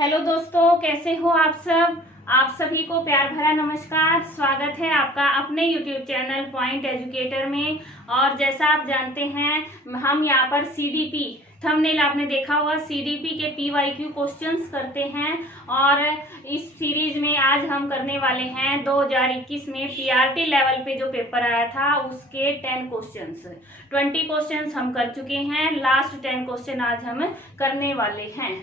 Hello दोस्तों, कैसे हो आप सब। आप सभी को प्यार भरा नमस्कार। स्वागत है आपका अपने YouTube चैनल पॉइंट एजुकेटर में। और जैसा आप जानते हैं हम यहाँ पर CDP थंबनेल आपने देखा हुआ, CDP के PYQ क्वेश्चंस करते हैं। और इस सीरीज में आज हम करने वाले हैं 2021 में PRT लेवल पे जो पेपर आया था उसके 10 क्वेश्चंस। 20 क्वेश्चंस हम कर चुके हैं, लास्ट 10 क्वेश्चन आज हम करने वाले हैं।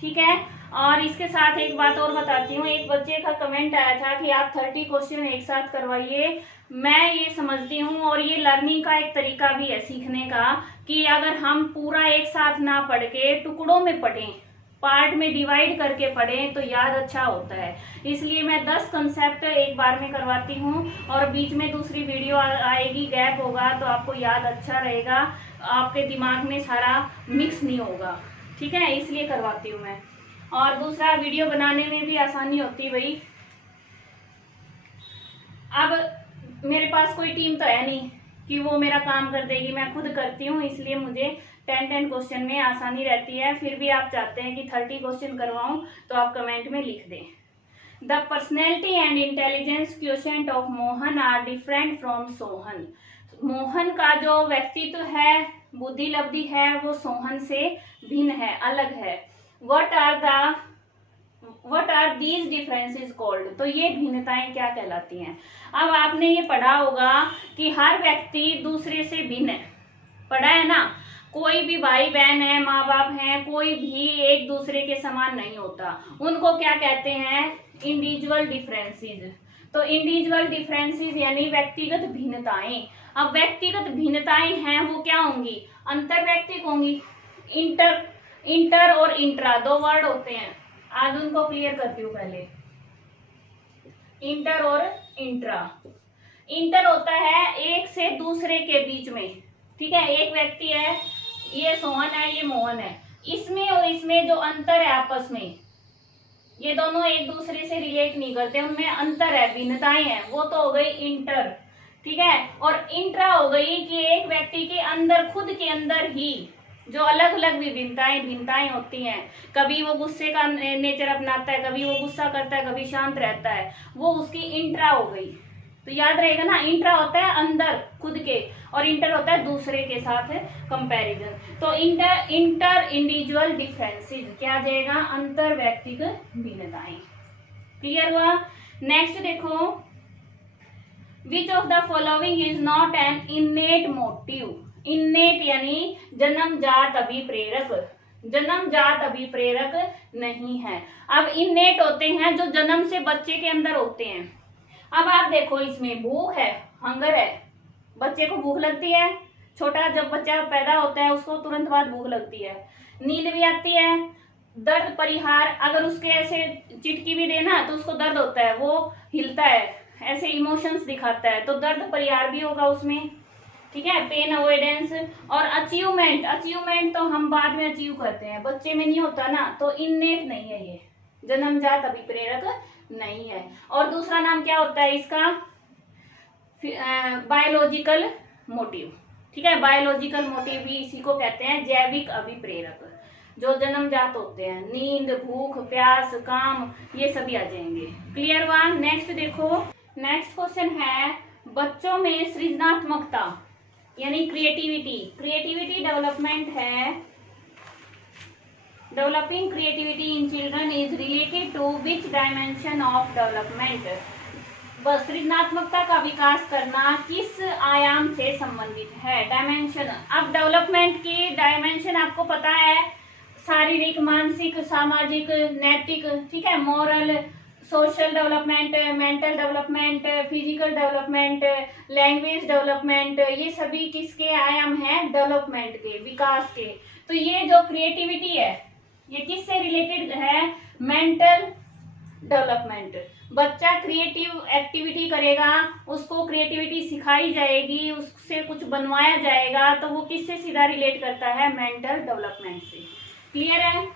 ठीक है। और इसके साथ एक बात और बताती हूँ, एक बच्चे का कमेंट आया था कि आप 30 क्वेश्चन एक साथ करवाइए। मैं ये समझती हूँ और ये लर्निंग का एक तरीका भी है सीखने का, कि अगर हम पूरा एक साथ ना पढ़ के टुकड़ों में पढ़ें, पार्ट में डिवाइड करके पढ़ें तो याद अच्छा होता है। इसलिए मैं 10 कंसेप्ट एक बार में करवाती हूँ और बीच में दूसरी वीडियो आएगी, गैप होगा तो आपको याद अच्छा रहेगा, आपके दिमाग में सारा मिक्स नहीं होगा। ठीक है, इसलिए करवाती हूँ मैं। और दूसरा, वीडियो बनाने में भी आसानी होती है भाई। अब मेरे पास कोई टीम तो है नहीं कि वो मेरा काम कर देगी, मैं खुद करती हूँ, इसलिए मुझे 10 क्वेश्चन में आसानी रहती है। फिर भी आप चाहते हैं कि 30 क्वेश्चन करवाऊं तो आप कमेंट में लिख दें। The personality and intelligence quotient of Mohan are different from Sohan. Mohan का जो व्यक्तित्व है, बुद्धि लब्धि है, वो सोहन से भिन्न है, अलग है। What are these differences called? तो ये भिन्नताएं क्या कहलाती हैं। अब आपने ये पढ़ा होगा कि हर व्यक्ति दूसरे से भिन्न है, पढ़ा है ना। कोई भी भाई बहन है, माँ बाप हैं, कोई भी एक दूसरे के समान नहीं होता। उनको क्या कहते हैं? Individual differences. तो इंडिविजुअल डिफरेंसेस यानी व्यक्तिगत भिन्नताएं। अब व्यक्तिगत भिन्नताएं हैं वो क्या होंगी? अंतर व्यक्तिक होंगी। इंटर और इंट्रा दो वर्ड होते हैं, आज उनको क्लियर करती हूँ। पहले इंटर और इंट्रा। इंटर होता है एक से दूसरे के बीच में। ठीक है, एक व्यक्ति है, ये सोहन है, ये मोहन है, इसमें और इसमें जो अंतर है आपस में, ये दोनों एक दूसरे से रिलेट नहीं करते, उनमें अंतर है, भिन्नताएं हैं, वो तो हो गई इंटर। ठीक है। और इंट्रा हो गई कि एक व्यक्ति के अंदर, खुद के अंदर ही जो अलग अलग भिन्नताएं होती हैं। कभी वो गुस्से का नेचर अपनाता है, कभी वो गुस्सा करता है, कभी शांत रहता है, वो उसकी इंट्रा हो गई। तो याद रहेगा ना, इंट्रा होता है अंदर खुद के, और इंटर होता है दूसरे के साथ कंपैरिजन। तो इंटर इंडिविजुअल डिफरेंसेस क्या आ जाएगा? अंतर व्यक्तिगत भिन्नताएं। क्लियर हुआ। नेक्स्ट देखो, विच of the following is not an इनेट motive. इनेट यानी जन्मजात अभिप्रेरक, जन्मजात अभिप्रेरक नहीं है। अब इनेट होते हैं जो जन्म से बच्चे के अंदर होते हैं। अब आप देखो, इसमें भूख है, हंगर है, बच्चे को भूख लगती है। छोटा जब बच्चा पैदा होता है उसको तुरंत बाद भूख लगती है। नींद भी आती है। दर्द परिहार, अगर उसके ऐसे चिटकी भी देना तो उसको दर्द होता है, वो हिलता है, ऐसे इमोशंस दिखाता है, तो दर्द परिहार भी होगा उसमें। ठीक है, पेन अवॉइडेंस। और अचीवमेंट तो हम बाद में अचीव करते हैं, बच्चे में नहीं होता ना, तो इननेट नहीं है, ये जन्मजात अभिप्रेरक नहीं है। और दूसरा नाम क्या होता है इसका? Biological motive. ठीक है, बायोलॉजिकल मोटिव भी इसी को कहते हैं, जैविक अभिप्रेरक, जो जन्मजात होते हैं। नींद, भूख, प्यास, काम, ये सभी आ जाएंगे। क्लियर हुआ। नेक्स्ट देखो, नेक्स्ट क्वेश्चन है, बच्चों में सृजनात्मकता यानी क्रिएटिविटी डेवलपमेंट है। Developing creativity in children is related to which dimension of development. सृजनात्मकता का विकास करना किस आयाम से संबंधित है? डायमेंशन। अब डेवलपमेंट की डायमेंशन आपको पता है, शारीरिक, मानसिक, सामाजिक, नैतिक, ठीक है, moral, social development, mental development, physical development, language development, ये सभी किसके आयाम हैं? डेवलपमेंट के, विकास के। तो ये जो क्रिएटिविटी है ये किससे रिलेटेड है? Mental development. बच्चा क्रिएटिव एक्टिविटी करेगा, उसको क्रिएटिविटी सिखाई जाएगी, उससे कुछ बनवाया जाएगा, तो वो किससे सीधा रिलेट करता है? मेंटल डेवलपमेंट से। क्लियर है।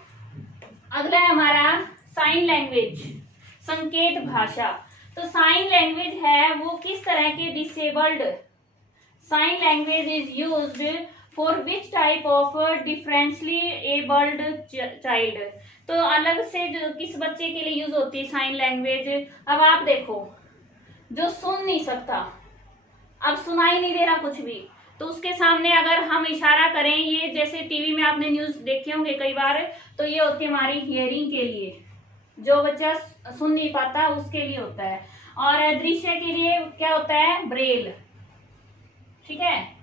अगला है हमारा साइन लैंग्वेज, संकेत भाषा। तो साइन लैंग्वेज है वो किस तरह के disabled, sign language is used for which type of differently abled child, तो अलग से जो किस बच्चे के लिए यूज होती है साइन लैंग्वेज। अब आप देखो, जो सुन नहीं सकता, अब सुनाई नहीं दे रहा कुछ भी, तो उसके सामने अगर हम इशारा करें, ये जैसे टीवी में आपने न्यूज देखे होंगे कई बार, तो ये होती है हमारी हियरिंग के लिए, जो बच्चा सुन नहीं पाता उसके लिए होता है। और दृश्य के लिए क्या होता है, ब्रेल, ठीक है,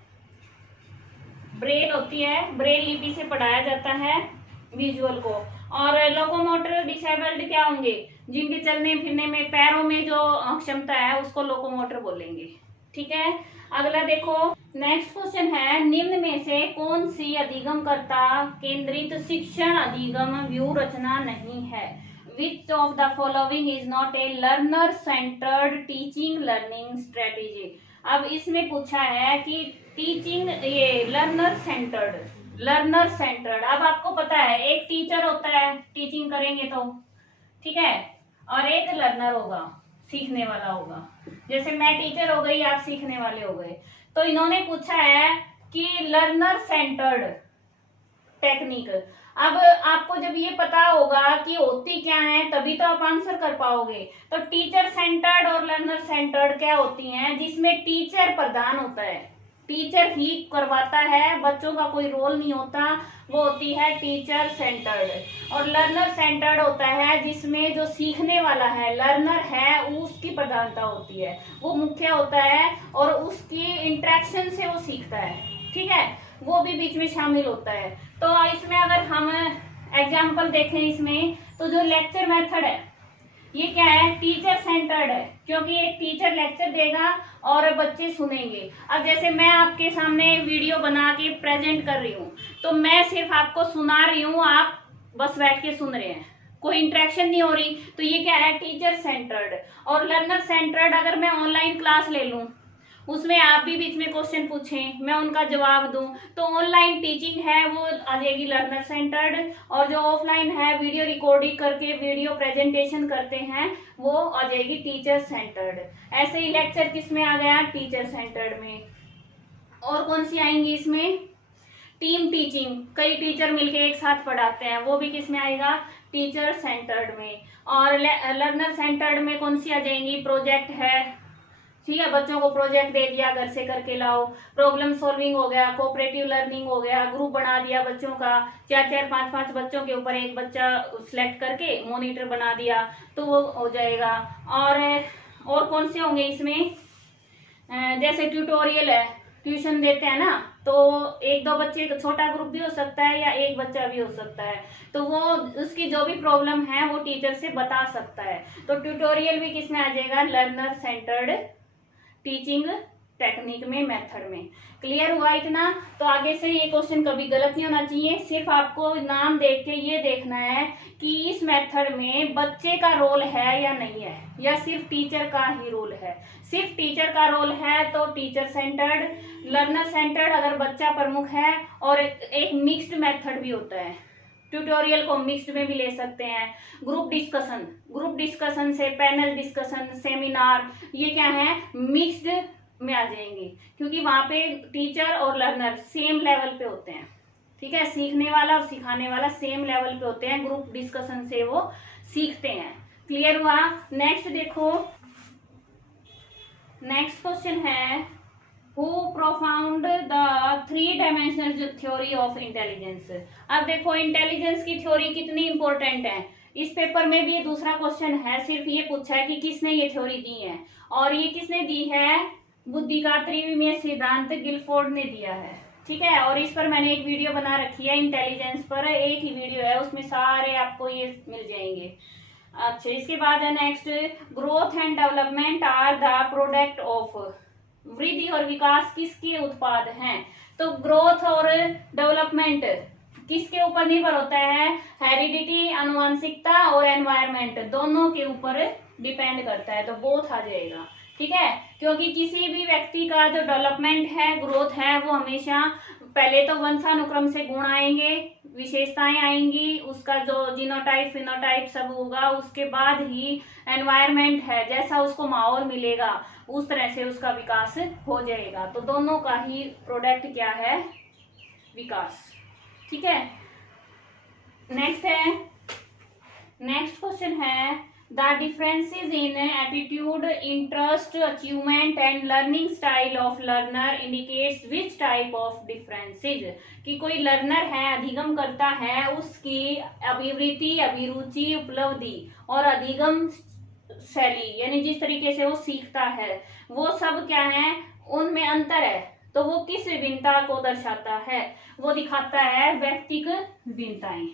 ब्रेल होती है, ब्रेल लिपि से पढ़ाया जाता है विजुअल को। और लोकोमोटर डिसेबल्ड क्या होंगे, जिनके चलने फिरने में पैरों में जो क्षमता है उसको लोकोमोटर बोलेंगे, ठीक है। अगला देखो, नेक्स्ट क्वेश्चन है, निम्न में से कौन सी अधिगमकर्ता केंद्रित शिक्षण अधिगम व्यू रचना नहीं है। Which of the following is not a learner centred teaching learning strategy. अब इसमें पूछा है कि टीचिंग, ये लर्नर सेंटर्ड, अब आपको पता है एक टीचर होता है टीचिंग करेंगे तो, ठीक है, और एक लर्नर होगा, सीखने वाला होगा। जैसे मैं टीचर हो गई, आप सीखने वाले हो गए, तो इन्होंने पूछा है कि लर्नर सेंटर्ड टेक्निक। अब आपको जब ये पता होगा कि होती क्या है तभी तो आप आंसर कर पाओगे। तो टीचर सेंटर्ड और लर्नर सेंटर्ड क्या होती हैं, जिसमें टीचर प्रधान होता है, टीचर ही करवाता है, बच्चों का कोई रोल नहीं होता, वो होती है टीचर सेंटर्ड। और लर्नर सेंटर्ड होता है जिसमें जो सीखने वाला है, लर्नर है, उसकी प्रधानता होती है, वो मुख्य होता है और उसकी इंटरेक्शन से वो सीखता है, ठीक है, वो भी बीच में शामिल होता है। तो इसमें अगर हम एग्जाम्पल देखें इसमें, तो जो लेक्चर मेथड है ये क्या है, टीचर सेंटर्ड है, क्योंकि एक टीचर लेक्चर देगा और बच्चे सुनेंगे। अब जैसे मैं आपके सामने वीडियो बना के प्रेजेंट कर रही हूँ, तो मैं सिर्फ आपको सुना रही हूँ, आप बस बैठ के सुन रहे हैं, कोई इंटरेक्शन नहीं हो रही, तो ये क्या है, टीचर सेंटर्ड। और लर्नर सेंटर्ड, अगर मैं ऑनलाइन क्लास ले लूँ, उसमें आप भी बीच में क्वेश्चन पूछें, मैं उनका जवाब दूं, तो ऑनलाइन टीचिंग है वो आ जाएगी लर्नर सेंटर्ड। और जो ऑफलाइन है, वीडियो रिकॉर्डिंग करके वीडियो प्रेजेंटेशन करते हैं, वो आ जाएगी टीचर सेंटर्ड। ऐसे ही लेक्चर किस में आ गया, टीचर सेंटर्ड में। और कौन सी आएंगी इसमें, टीम टीचिंग, कई टीचर मिलके एक साथ पढ़ाते हैं, वो भी किस में आएगा, टीचर सेंटर्ड में। और लर्नर सेंटर्ड में कौन सी आ जाएंगी, प्रोजेक्ट है, ठीक है, बच्चों को प्रोजेक्ट दे दिया, घर से करके लाओ, प्रॉब्लम सॉल्विंग हो गया, कोऑपरेटिव लर्निंग हो गया, ग्रुप बना दिया बच्चों का, 4-4, 5-5 बच्चों के ऊपर एक बच्चा सिलेक्ट करके मॉनिटर बना दिया, तो वो हो जाएगा। और कौन से होंगे इसमें, जैसे ट्यूटोरियल है, ट्यूशन देते हैं ना, तो 1-2 बच्चे का छोटा ग्रुप भी हो सकता है या एक बच्चा भी हो सकता है, तो वो उसकी जो भी प्रॉब्लम है वो टीचर से बता सकता है। तो ट्यूटोरियल भी किसमें आ जाएगा, लर्नर सेंटर्ड टीचिंग टेक्निक में, मेथड में। क्लियर हुआ इतना। तो आगे से ये क्वेश्चन कभी गलत नहीं होना चाहिए, सिर्फ आपको नाम देख के ये देखना है कि इस मेथड में बच्चे का रोल है या नहीं है, या सिर्फ टीचर का ही रोल है। सिर्फ टीचर का रोल है तो टीचर सेंटर्ड, लर्नर सेंटर्ड अगर बच्चा प्रमुख है। और एक मिक्स्ड मेथड भी होता है, ट्यूटोरियल को मिक्स्ड में भी ले सकते हैं। ग्रुप डिस्कशन से पैनल डिस्कशन, सेमिनार, ये क्या है, मिक्स्ड में आ जाएंगे, क्योंकि वहां पे टीचर और लर्नर सेम लेवल पे होते हैं, ठीक है, सीखने वाला और सिखाने वाला सेम लेवल पे होते हैं, ग्रुप डिस्कशन से वो सीखते हैं। क्लियर हुआ। नेक्स्ट देखो, नेक्स्ट क्वेश्चन है, who profound the 3 dimensional theory of intelligence. अब देखो इंटेलिजेंस की थ्योरी कितनी इंपॉर्टेंट है, इस पेपर में भी ये दूसरा क्वेश्चन है, सिर्फ ये पूछा है कि किसने ये थ्योरी दी है, और ये किसने दी है, बुद्धि का त्रिविमीय सिद्धांत गिलफोर्ड ने दिया है, ठीक है। और इस पर मैंने एक वीडियो बना रखी है, इंटेलिजेंस पर एक ही वीडियो है, उसमें सारे आपको ये मिल जाएंगे। अच्छा, इसके बाद है next, growth and development are the product of. वृद्धि और विकास किसके उत्पाद हैं, तो ग्रोथ और डेवलपमेंट किसके ऊपर निर्भर होता है, हेरिडिटी, आनुवंशिकता और एनवायरमेंट, दोनों के ऊपर डिपेंड करता है, तो बोथ आ जाएगा, ठीक है। क्योंकि किसी भी व्यक्ति का जो डेवलपमेंट है, ग्रोथ है, वो हमेशा पहले तो वंशानुक्रम से गुण आएंगे, विशेषताएं आएंगी, उसका जो जीनोटाइप फिनोटाइप सब होगा, उसके बाद ही एनवायरमेंट है, जैसा उसको माहौल मिलेगा उस तरह से उसका विकास हो जाएगा। तो दोनों का ही प्रोडक्ट क्या है, विकास। ठीक है, नेक्स्ट क्वेश्चन है the differences in attitude, interest, achievement and learning style of learner indicates which type of differences. कि कोई लर्नर है, अधिगम करता है, उसकी अभिवृत्ति, अभिरुचि, उपलब्धि और अधिगम शैली यानी जिस तरीके से वो सीखता है वो सब क्या है, उनमें अंतर है। तो वो किस विभिन्नता को दर्शाता है, वो दिखाता है व्यक्तिगत विभिन्नताएं।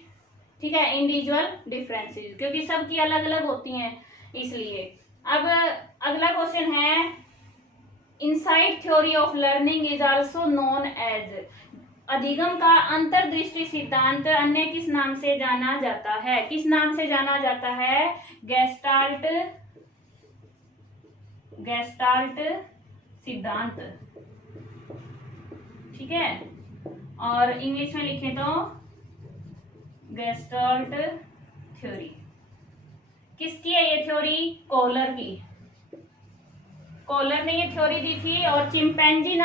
ठीक है, इंडिविजुअल डिफरेंसेस, क्योंकि सबकी अलग अलग होती हैं इसलिए। अब अगला क्वेश्चन है insight theory of learning is also known as. अधिगम का अंतर्दृष्टि सिद्धांत अन्य किस नाम से जाना जाता है? किस नाम से जाना जाता है? गेस्टाल्ट सिद्धांत। ठीक है, और इंग्लिश में लिखें तो गेस्टाल्ट थ्योरी। किसकी है ये थ्योरी? कोहलर की। कोहलर ने ये थ्योरी दी थी। और चिंपैंजी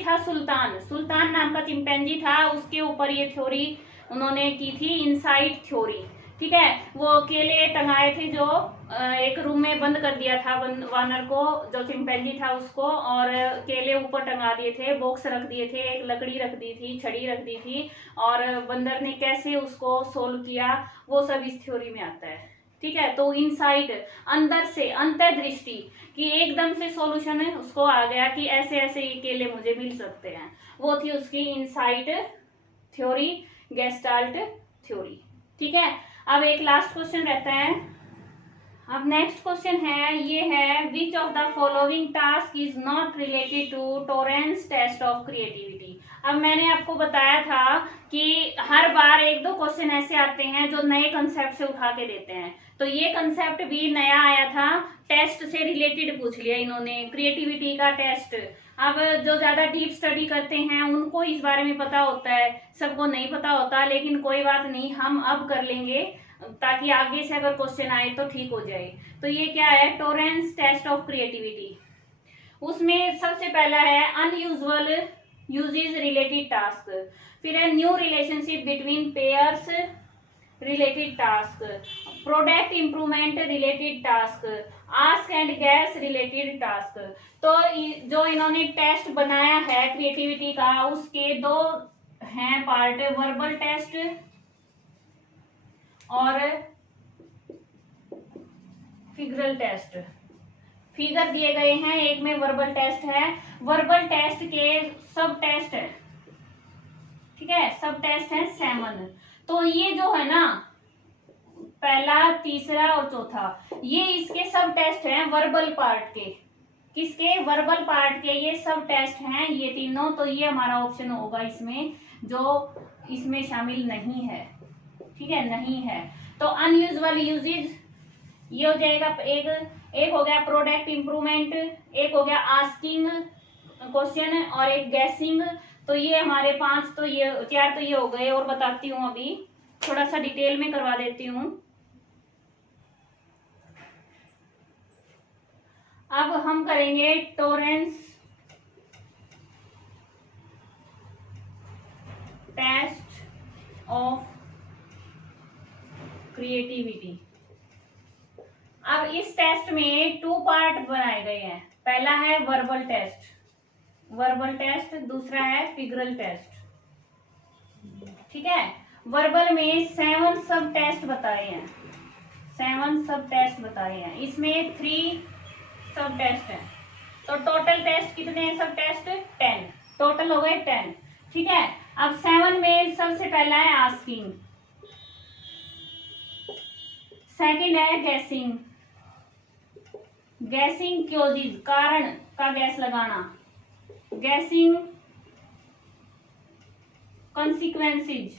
था सुल्तान नाम का चिंपैंजी था, उसके ऊपर ये थ्योरी उन्होंने की थी, इनसाइट थ्योरी। ठीक है, वो अकेले टंगाए थे, जो एक रूम में बंद कर दिया था वानर को, जो चिंपैंजी था उसको, और केले ऊपर टंगा दिए थे, बॉक्स रख दिए थे, एक लकड़ी रख दी थी, छड़ी रख दी थी, और बंदर ने कैसे उसको सोल्व किया वो सब इस थ्योरी में आता है। ठीक है, तो इनसाइट अंदर से, अंतर्दृष्टि, कि एकदम से सॉल्यूशन है उसको आ गया कि ऐसे ऐसे ये केले मुझे मिल सकते हैं, वो थी उसकी इनसाइट थ्योरी, गेस्टाल्ट थ्योरी। ठीक है, अब एक लास्ट क्वेश्चन रहता है। अब नेक्स्ट क्वेश्चन है, ये है which of the following task is not related to Torrance test of creativity. अब मैंने आपको बताया था कि हर बार एक दो क्वेश्चन ऐसे आते हैं जो नए कंसेप्ट से उठा के देते हैं, तो ये कंसेप्ट भी नया आया था, टेस्ट से रिलेटेड पूछ लिया इन्होंने, क्रिएटिविटी का टेस्ट। अब जो ज्यादा डीप स्टडी करते हैं उनको इस बारे में पता होता है, सबको नहीं पता होता, लेकिन कोई बात नहीं, हम अब कर लेंगे ताकि आगे से अगर क्वेश्चन आए तो ठीक हो जाए। तो ये क्या है? Torrance test of creativity. उसमें सबसे पहला है अनयूजुअल यूजेस रिलेटेड टास्क, फिर है new relationship between pairs related task, product improvement related task, ask and gas related task. तो जो इन्होंने टेस्ट बनाया है क्रिएटिविटी का, उसके दो हैं पार्ट, वर्बल टेस्ट और फिगरल टेस्ट। फिगर दिए गए हैं, एक में वर्बल टेस्ट है, वर्बल टेस्ट के सब टेस्ट है। ठीक है, सब टेस्ट है 7। तो ये जो है ना, पहला, तीसरा और चौथा, ये इसके सब टेस्ट हैं वर्बल पार्ट के। किसके? वर्बल पार्ट के ये सब टेस्ट हैं ये तीनों। तो ये हमारा ऑप्शन होगा इसमें, जो इसमें शामिल नहीं है। ठीक है, नहीं है। तो अनयूजुअल यूजेज ये हो जाएगा, एक हो गया प्रोडक्ट इंप्रूवमेंट, एक हो गया आस्किंग क्वेश्चन और एक गैसिंग। तो ये हमारे 5, तो ये 4 तो ये हो गए। और बताती हूँ, अभी थोड़ा सा डिटेल में करवा देती हूँ। अब हम करेंगे टोरेंस टेस्ट ऑफ क्रिएटिविटी। अब इस टेस्ट में 2 पार्ट बनाए गए हैं। पहला है वर्बल टेस्ट, दूसरा है फिगरल टेस्ट। ठीक है, वर्बल में 7 सब टेस्ट बताए हैं, 7 सब टेस्ट बताए हैं, इसमें 3 सब टेस्ट हैं। तो टोटल टेस्ट कितने हैं? सब टेस्ट 10, टोटल हो गए 10। ठीक है, अब 7 में सबसे पहला है आस्किंग, सेकंड है गैसिंग क्योजिज, कारण का गैस लगाना, गैसिंग कॉन्सिक्वेंसेज,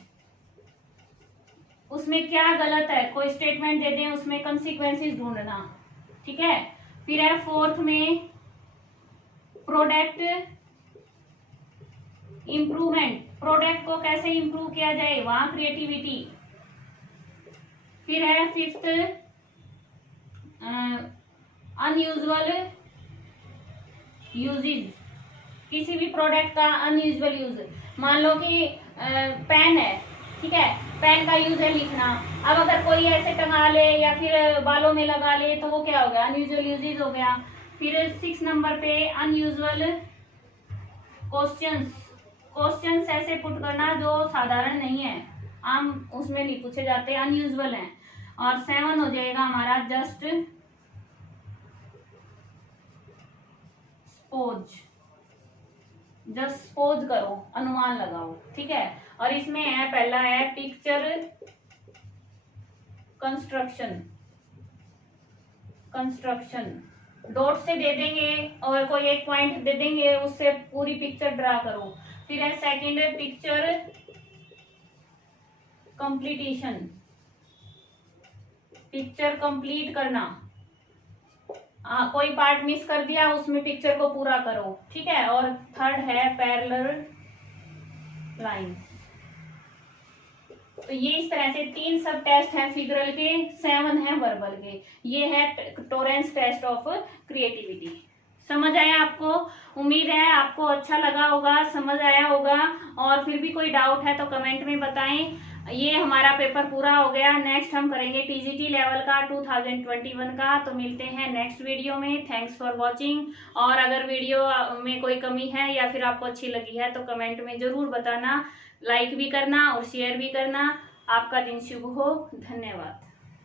उसमें क्या गलत है, कोई स्टेटमेंट दे दें उसमें कॉन्सिक्वेंसेज ढूंढना। ठीक है, फिर है 4th में प्रोडक्ट इंप्रूवमेंट, प्रोडक्ट को कैसे इंप्रूव किया जाए, वहां क्रिएटिविटी। फिर है 5th अनयूजुअल यूजेज, किसी भी प्रोडक्ट का अनयूजुअल यूज, मान लो कि पेन है, ठीक है, पेन का यूज है लिखना। अब अगर कोई ऐसे टंगा ले या फिर बालों में लगा ले तो वो क्या हो गया, अनयूजुअल यूजेज हो गया। फिर 6 नंबर पे अनयूजुअल क्वेश्चंस, क्वेश्चंस ऐसे पुट करना जो साधारण नहीं है, आम उसमें नहीं पूछे जाते, अनयूजुअल हैं। और 7 हो जाएगा हमारा जस्ट सपोज, जस्ट सपोज करो, अनुमान लगाओ, ठीक है। और इसमें है, पहला है पिक्चर कंस्ट्रक्शन, कंस्ट्रक्शन डॉट से दे देंगे और कोई एक पॉइंट दे देंगे, उससे पूरी पिक्चर ड्रा करो। फिर है सेकंड है पिक्चर कंप्लीटेशन, पिक्चर कंप्लीट करना, कोई पार्ट मिस कर दिया उसमें पिक्चर को पूरा करो, ठीक है। और थर्ड है पैरेलल लाइंस। तो ये इस तरह से 3 सब टेस्ट हैं फिगरल के, 7 है वर्बल के। ये है टोरेंस टेस्ट ऑफ क्रिएटिविटी। समझ आया आपको? उम्मीद है आपको अच्छा लगा होगा, समझ आया होगा। और फिर भी कोई डाउट है तो कमेंट में बताएं। ये हमारा पेपर पूरा हो गया। नेक्स्ट हम करेंगे टीजीटी लेवल का 2021 का। तो मिलते हैं नेक्स्ट वीडियो में। Thanks for watching. और अगर वीडियो में कोई कमी है या फिर आपको अच्छी लगी है तो कमेंट में जरूर बताना, लाइक भी करना और शेयर भी करना। आपका दिन शुभ हो। धन्यवाद।